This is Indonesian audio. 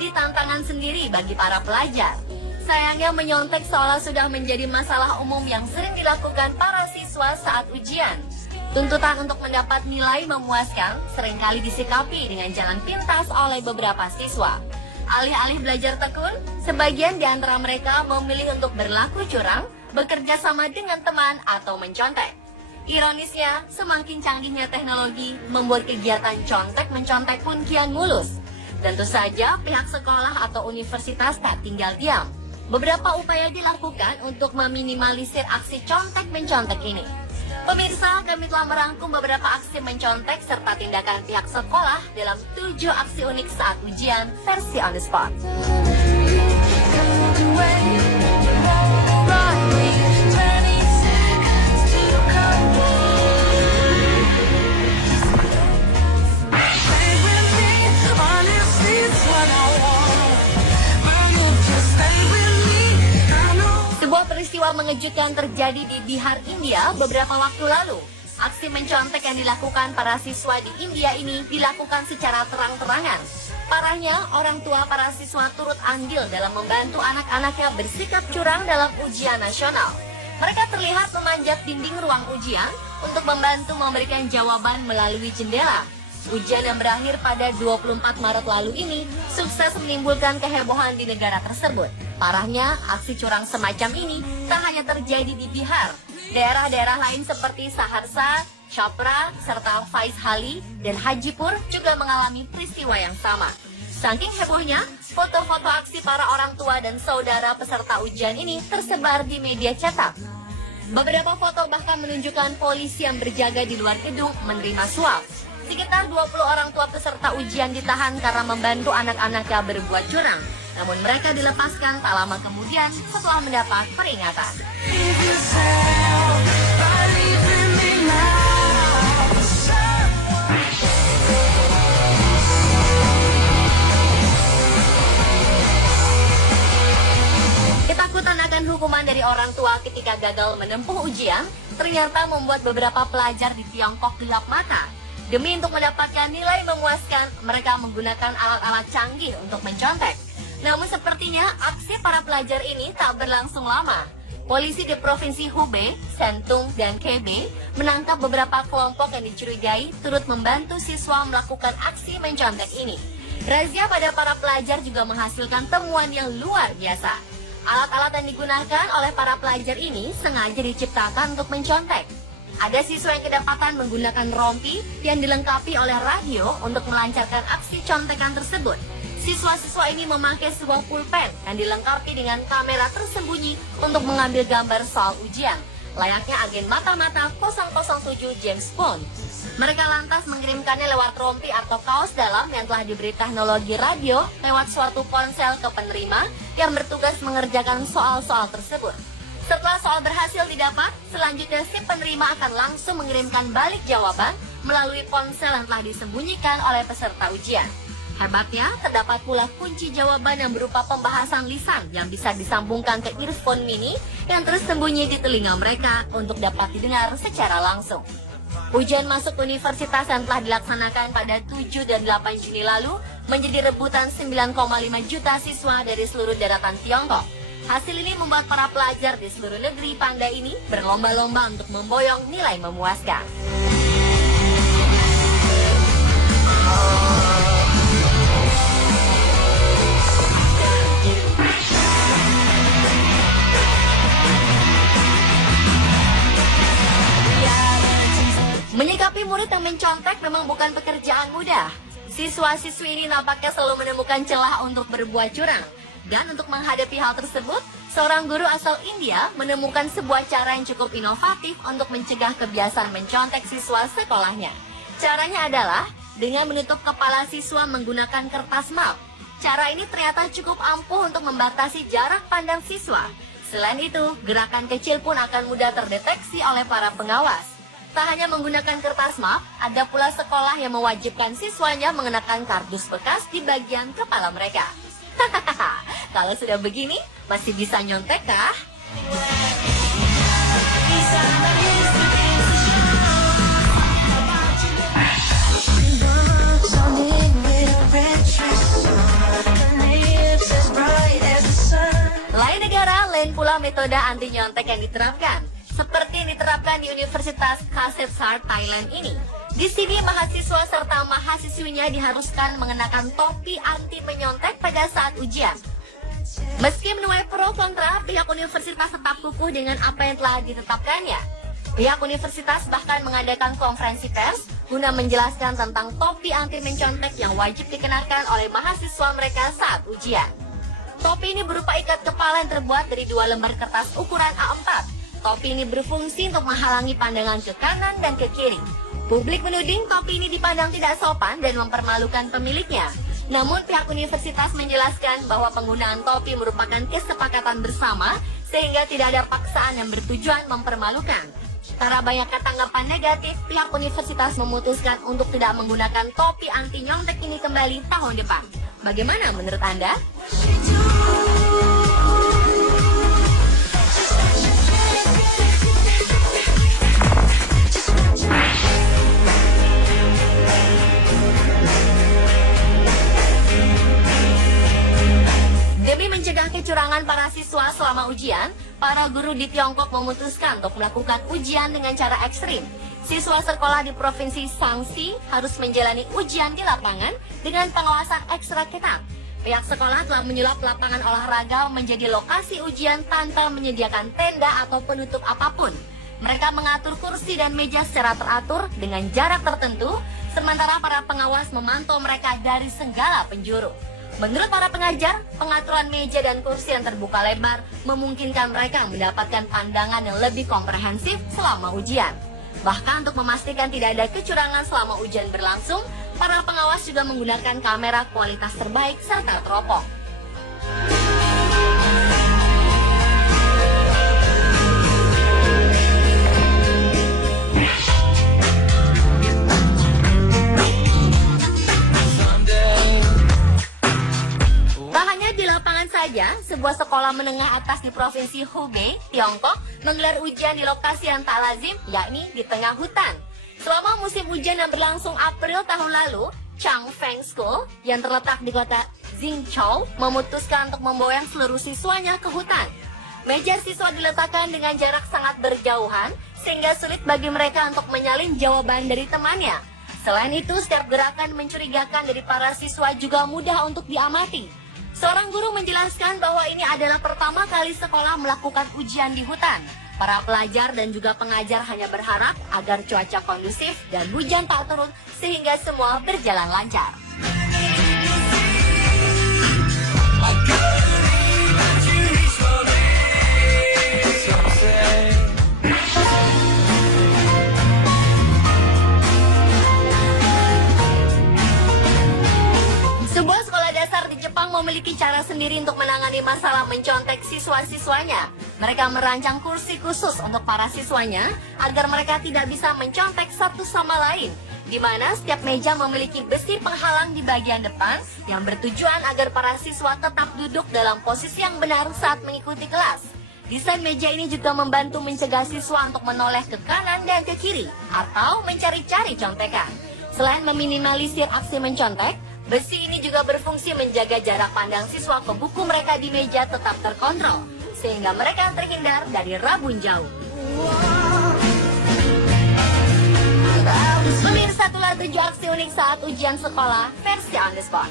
menjadi tantangan sendiri bagi para pelajar. Sayangnya menyontek seolah sudah menjadi masalah umum yang sering dilakukan para siswa saat ujian. Tuntutan untuk mendapat nilai memuaskan seringkali disikapi dengan jalan pintas oleh beberapa siswa. Alih-alih belajar tekun, sebagian di antara mereka memilih untuk berlaku curang, bekerja sama dengan teman, atau mencontek. Ironisnya, semakin canggihnya teknologi membuat kegiatan contek-mencontek pun kian mulus. Tentu saja pihak sekolah atau universitas tak tinggal diam. Beberapa upaya dilakukan untuk meminimalisir aksi contek-mencontek ini. Pemirsa, kami telah merangkum beberapa aksi mencontek serta tindakan pihak sekolah dalam 7 aksi unik saat ujian versi on the spot. Sebuah peristiwa mengejutkan terjadi di Bihar, India beberapa waktu lalu. Aksi mencontek yang dilakukan para siswa di India ini dilakukan secara terang-terangan. Parahnya, orang tua para siswa turut andil dalam membantu anak-anaknya bersikap curang dalam ujian nasional. Mereka terlihat memanjat dinding ruang ujian untuk membantu memberikan jawaban melalui jendela. Ujian yang berakhir pada 24 Maret lalu ini sukses menimbulkan kehebohan di negara tersebut. Parahnya, aksi curang semacam ini tak hanya terjadi di Bihar. Daerah-daerah lain seperti Saharsa, Chopra, serta Vaishali dan Hajipur juga mengalami peristiwa yang sama. Saking hebohnya, foto-foto aksi para orang tua dan saudara peserta ujian ini tersebar di media cetak. Beberapa foto bahkan menunjukkan polisi yang berjaga di luar gedung menerima suap. Sekitar 20 orang tua peserta ujian ditahan karena membantu anak-anaknya berbuat curang. Namun mereka dilepaskan tak lama kemudian setelah mendapat peringatan. Ketakutan akan hukuman dari orang tua ketika gagal menempuh ujian ternyata membuat beberapa pelajar di Tiongkok gelap mata. Demi untuk mendapatkan nilai memuaskan, mereka menggunakan alat-alat canggih untuk mencontek. Namun sepertinya aksi para pelajar ini tak berlangsung lama. Polisi di Provinsi Hubei, Shantung, dan Hebei menangkap beberapa kelompok yang dicurigai turut membantu siswa melakukan aksi mencontek ini. Razia pada para pelajar juga menghasilkan temuan yang luar biasa. Alat-alat yang digunakan oleh para pelajar ini sengaja diciptakan untuk mencontek. Ada siswa yang kedapatan menggunakan rompi yang dilengkapi oleh radio untuk melancarkan aksi contekan tersebut. Siswa-siswa ini memakai sebuah pulpen yang dilengkapi dengan kamera tersembunyi untuk mengambil gambar soal ujian, layaknya agen mata-mata 007 James Bond. Mereka lantas mengirimkannya lewat rompi atau kaos dalam yang telah diberi teknologi radio lewat suatu ponsel ke penerima yang bertugas mengerjakan soal-soal tersebut. Setelah soal berhasil didapat, selanjutnya si penerima akan langsung mengirimkan balik jawaban melalui ponsel yang telah disembunyikan oleh peserta ujian. Hebatnya, terdapat pula kunci jawaban yang berupa pembahasan lisan yang bisa disambungkan ke earphone mini yang tersembunyi di telinga mereka untuk dapat didengar secara langsung. Ujian masuk universitas yang telah dilaksanakan pada 7 dan 8 Juni lalu menjadi rebutan 9,5 juta siswa dari seluruh daratan Tiongkok. Hasil ini membuat para pelajar di seluruh negeri pandai ini berlomba-lomba untuk memboyong nilai memuaskan. Menyikapi murid yang mencontek memang bukan pekerjaan mudah. Siswa-siswi ini nampaknya selalu menemukan celah untuk berbuat curang. Dan untuk menghadapi hal tersebut, seorang guru asal India menemukan sebuah cara yang cukup inovatif untuk mencegah kebiasaan mencontek siswa sekolahnya. Caranya adalah dengan menutup kepala siswa menggunakan kertas map. Cara ini ternyata cukup ampuh untuk membatasi jarak pandang siswa. Selain itu, gerakan kecil pun akan mudah terdeteksi oleh para pengawas. Tak hanya menggunakan kertas map, ada pula sekolah yang mewajibkan siswanya mengenakan kardus bekas di bagian kepala mereka. Hahaha, kalau sudah begini, masih bisa nyontek kah? metode anti nyontek yang diterapkan, seperti yang diterapkan di Universitas Kasetsart Thailand ini. Di sini mahasiswa serta mahasiswinya diharuskan mengenakan topi anti menyontek pada saat ujian. Meski menuai pro kontra, pihak universitas tetap kukuh dengan apa yang telah ditetapkannya. Pihak universitas bahkan mengadakan konferensi pers guna menjelaskan tentang topi anti mencontek yang wajib dikenakan oleh mahasiswa mereka saat ujian. Topi ini berupa ikat kepala yang terbuat dari 2 lembar kertas ukuran A4. Topi ini berfungsi untuk menghalangi pandangan ke kanan dan ke kiri. Publik menuding topi ini dipandang tidak sopan dan mempermalukan pemiliknya. Namun pihak universitas menjelaskan bahwa penggunaan topi merupakan kesepakatan bersama sehingga tidak ada paksaan yang bertujuan mempermalukan. Karena banyaknya tanggapan negatif, pihak universitas memutuskan untuk tidak menggunakan topi anti nyontek ini kembali tahun depan. Bagaimana menurut Anda? Demi mencegah kecurangan para siswa selama ujian, para guru di Tiongkok memutuskan untuk melakukan ujian dengan cara ekstrim. Siswa sekolah di Provinsi Shaanxi harus menjalani ujian di lapangan dengan pengawasan ekstra ketat. Pihak sekolah telah menyulap lapangan olahraga menjadi lokasi ujian tanpa menyediakan tenda atau penutup apapun. Mereka mengatur kursi dan meja secara teratur dengan jarak tertentu, sementara para pengawas memantau mereka dari segala penjuru. Menurut para pengajar, pengaturan meja dan kursi yang terbuka lebar memungkinkan mereka mendapatkan pandangan yang lebih komprehensif selama ujian. Bahkan untuk memastikan tidak ada kecurangan selama ujian berlangsung, para pengawas juga menggunakan kamera kualitas terbaik serta teropong. Tak hanya di lapangan saja, sebuah sekolah menengah atas di Provinsi Hubei, Tiongkok, menggelar ujian di lokasi yang tak lazim, yakni di tengah hutan. Selama musim hujan yang berlangsung April tahun lalu, Changfeng School yang terletak di kota Jingzhou memutuskan untuk memboyong seluruh siswanya ke hutan. Meja siswa diletakkan dengan jarak sangat berjauhan, sehingga sulit bagi mereka untuk menyalin jawaban dari temannya. Selain itu, setiap gerakan mencurigakan dari para siswa juga mudah untuk diamati. Seorang guru menjelaskan bahwa ini adalah pertama kali sekolah melakukan ujian di hutan. Para pelajar dan juga pengajar hanya berharap agar cuaca kondusif dan hujan tak turun sehingga semua berjalan lancar. Sebuah sekolah dasar di Jepang memiliki cara sendiri untuk menangani masalah mencontek siswa-siswanya. Mereka merancang kursi khusus untuk para siswanya agar mereka tidak bisa mencontek satu sama lain, di mana setiap meja memiliki besi penghalang di bagian depan yang bertujuan agar para siswa tetap duduk dalam posisi yang benar saat mengikuti kelas. Desain meja ini juga membantu mencegah siswa untuk menoleh ke kanan dan ke kiri atau mencari-cari contekan. Selain meminimalisir aksi mencontek, besi ini juga berfungsi menjaga jarak pandang siswa ke buku mereka di meja tetap terkontrol, sehingga mereka terhindar dari rabun jauh. Pemirsa, itulah 7 aksi unik saat ujian sekolah versi on the spot.